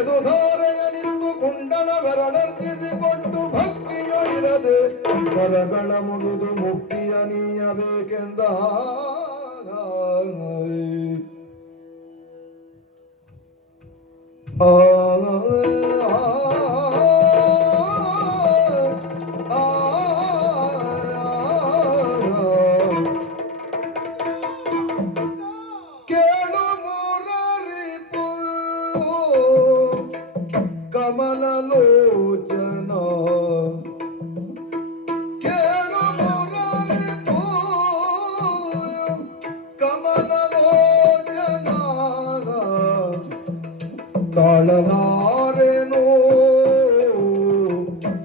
ಎದು ಧಾರೆಯ ನಿಂತು ಕುಂಡಲವೆರಡರ್ಚಿಸಿಕೊಟ್ಟು ಭಕ್ತಿಯು ಇರದೆ ಕರಗಳ ಮುಗಿದು ಮುಕ್ತಿಯ ನೀಯಬೇಕೆಂದ ಕೇಳು ಮುರರಿಪು ಕಮಲಲೋಚನ ಕೇಳು ಮುರರಿಪು ಕಮಲಲೋಚನ ತಾಳಲಾರೆನೋ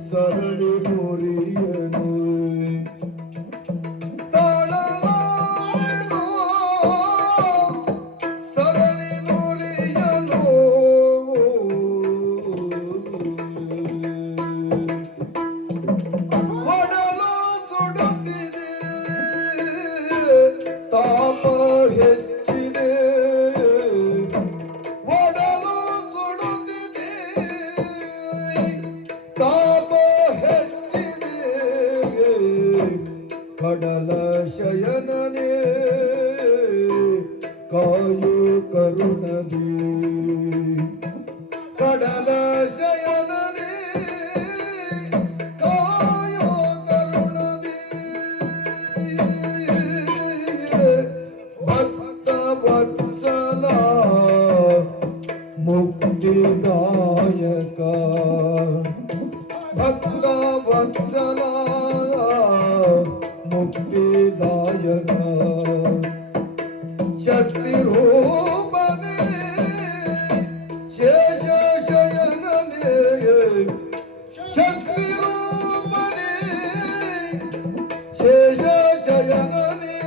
ಸರಳಿ ಮುರಿಯನು ತಾಳಲಾರೆನೋ ಸರಳಿ ಮುರಿಯನು ಒಡಲು ಸುಡುತ್ತಿದೆ ತಾಪ ಹೆಚ್ಚಿದೆ ಒಡಲು ಸುಡುತ್ತಿದೆ ತಾಪ ಹೆಚ್ಚಿದೆ ಕಡಲ ಶಯನನೇ ಕಾಯು ಕರುಣದಿ ಕಡಲ ಶಯನನೇ ಕಾಯು ಕರುಣದಿ ಭಕ್ತ ವತ್ಸಲ ಮುಕ್ತಿದಾಯಕ ಭಕ್ತ ವತ್ಸಲ ಮುಕ್ತಿದಾಯಕ ಶಕ್ತಿ ರೂಪನೇ ಶೇಷ ಶಯನನೇ ಶಕ್ತಿ ರೂಪನೇ ಶೇಷ ಶಯನನೇ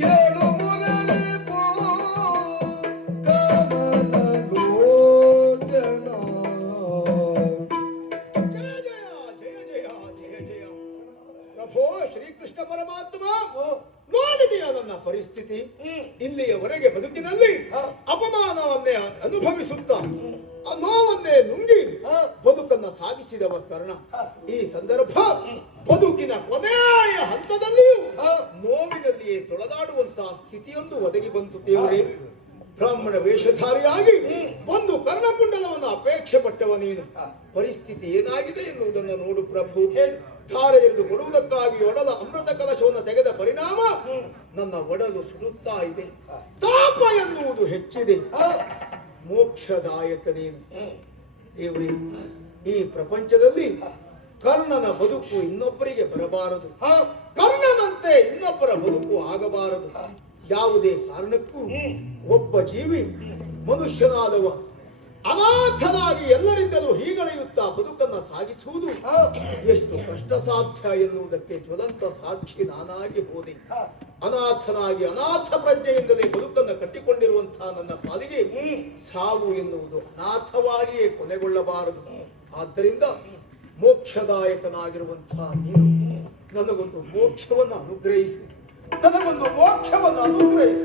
ಕೇಳು ಮುರಳಿಪು ಕಮಲಲೋಚನ ಪ್ರಭೋ ಶ್ರೀಕೃಷ್ಣ ಪರಮಾತ್ಮ, ನೋಡಿದೆಯಾ ನನ್ನ ಪರಿಸ್ಥಿತಿ? ಇಲ್ಲಿಯವರೆಗೆ ಬದುಕಿನಲ್ಲಿ ಅಪಮಾನವನ್ನೇ ಅನುಭವಿಸುತ್ತಾ ಆ ನೋವನ್ನೇ ನುಂಗಿ ಬದುಕನ್ನ ಸಾಗಿಸಿದವ ಕರ್ಣ. ಈ ಸಂದರ್ಭ ಬದುಕಿನ ಕೊನೆಯ ಹಂತದಲ್ಲಿಯೂ ನೋವಿನಲ್ಲಿಯೇ ತೊಳೆದಾಡುವಂತಹ ಸ್ಥಿತಿಯೊಂದು ಒದಗಿ ಬಂತು ದೇವರೇ. ಬ್ರಾಹ್ಮಣ ವೇಷಧಾರಿಯಾಗಿ ಒಂದು ಕರ್ಣಕುಂಡಲವನ್ನು ಅಪೇಕ್ಷೆ ಪಟ್ಟವ ನೀನು. ಪರಿಸ್ಥಿತಿ ಏನಾಗಿದೆ ಎನ್ನುವುದನ್ನು ನೋಡು ಪ್ರಭು. ಧಾರೆಯನ್ನು ಕೊಡುವುದಕ್ಕಾಗಿ ಒಡಲ ಅಮೃತ ಕಲಶವನ್ನು ತೆಗೆದ ಪರಿಣಾಮ ನನ್ನ ಒಡಲು ಸುಡುತ್ತಾ ಇದೆ. ತಾಪ ಎನ್ನುವುದು ಹೆಚ್ಚಿದೆ. ಮೋಕ್ಷದಾಯಕ ನೀನು ದೇವರೇ. ಈ ಪ್ರಪಂಚದಲ್ಲಿ ಕರ್ಣನ ಬದುಕು ಇನ್ನೊಬ್ಬರಿಗೆ ಬರಬಾರದು, ಕರ್ಣನಂತೆ ಇನ್ನೊಬ್ಬರ ಬದುಕು ಆಗಬಾರದು. ಯಾವುದೇ ಕಾರಣಕ್ಕೂ ಒಬ್ಬ ಜೀವಿ ಮನುಷ್ಯನಾದವ ಅನಾಥನಾಗಿ ಎಲ್ಲರಿಂದಲೂ ಹೀಗಳೆಯುತ್ತಾ ಬದುಕನ್ನು ಸಾಗಿಸುವುದು ಎಷ್ಟು ಕಷ್ಟ ಸಾಧ್ಯ ಎನ್ನುವುದಕ್ಕೆ ಜ್ವಲಂತ ಸಾಕ್ಷಿ ನಾನಾಗಿ ಹೋದೆ. ಅನಾಥನಾಗಿ ಅನಾಥ ಪ್ರಜ್ಞೆಯಿಂದಲೇ ಬದುಕನ್ನು ಕಟ್ಟಿಕೊಂಡಿರುವಂತಹ ನನ್ನ ಪಾಲಿಗೆ ಸಾವು ಎನ್ನುವುದು ಅನಾಥವಾಗಿಯೇ ಕೊನೆಗೊಳ್ಳಬಾರದು. ಆದ್ದರಿಂದ ಮೋಕ್ಷದಾಯಕನಾಗಿರುವಂತಹ ನೀನು ನನಗೊಂದು ಮೋಕ್ಷವನ್ನು ಅನುಗ್ರಹಿಸು, ನನಗೊಂದು ಮೋಕ್ಷವನ್ನು ಅನುಗ್ರಹಿಸು.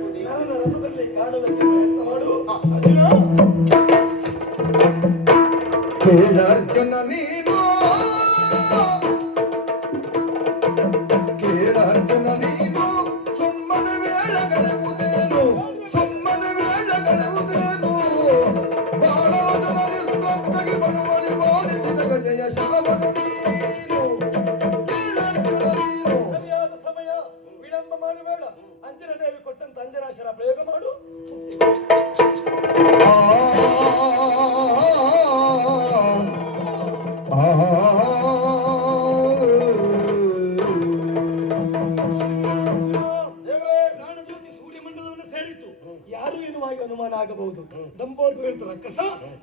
ಕೇಳರ್ಜುನ ನೀನು ಕೇಳರ್ಜುನ ನೀನು ಸುಮ್ಮನೆ ವೇಳಗಳೆವುದೇನು ಸುಮ್ಮನೆ ವೇಳಗಳೆವುದೇನು ಬಾಳೋದರಲ್ಲಿ ಸ್ಪರ್ಧೆಗೆ ಬರುವಳಿ ಬಾರಿಸಿದ ಗಜಯ ಶವನು ನೀನು ಕೇಳರ್ಜುನ ನೀನು. ಸರಿಯಾದ ಸಮಯ, ವಿಳಂಬ ಮಾಡಬೇಡ. ಅಂಜನ ದೇವಿ ಕೊಟ್ಟಂತ ಅಂಜನಾಶರ ಪ್ರಯೋಗ ಮಾಡು. ಯಾರು ಎನ್ನುವಾಗಿ ಅನುಮಾನ ಆಗಬಹುದು. ದಂಪೋದ್ವೇತ ರಕ್ಕಸ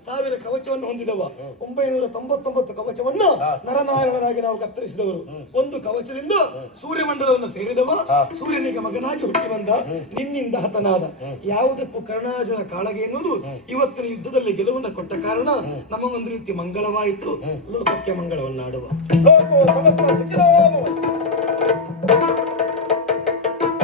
1000 ಕವಚವನ್ನು ಹೊಂದಿದವ. 999 ಕವಚವನ್ನು ನರನಾರಾಯಣನಾಗಿ ನಾವು ಕತ್ತರಿಸಿದವರು. ಒಂದು ಕವಚದಿಂದ ಸೂರ್ಯಮಂಡಲವನ್ನು ಸೇರಿದವ, ಸೂರ್ಯನಿಗೆ ಮಗನಾಗಿ ಹುಟ್ಟಿ ಬಂದ, ನಿನ್ನಿಂದ ಹತನಾದ. ಯಾವುದಕ್ಕೂ ಕರ್ಣಾರ್ಜುನ ಕಾಳಗೆ ಎನ್ನುವುದು ಇವತ್ತಿನ ಯುದ್ಧದಲ್ಲಿ ಗೆಲುವನ್ನು ಕೊಟ್ಟ ಕಾರಣ ನಮಗೊಂದು ರೀತಿ ಮಂಗಳವಾಯಿತು. ಲೋಕಕ್ಕೆ ಮಂಗಳವನ್ನಾಡುವ. ಲೋಕೋ ಸಮಸ್ತ ಸುಖಿನೋ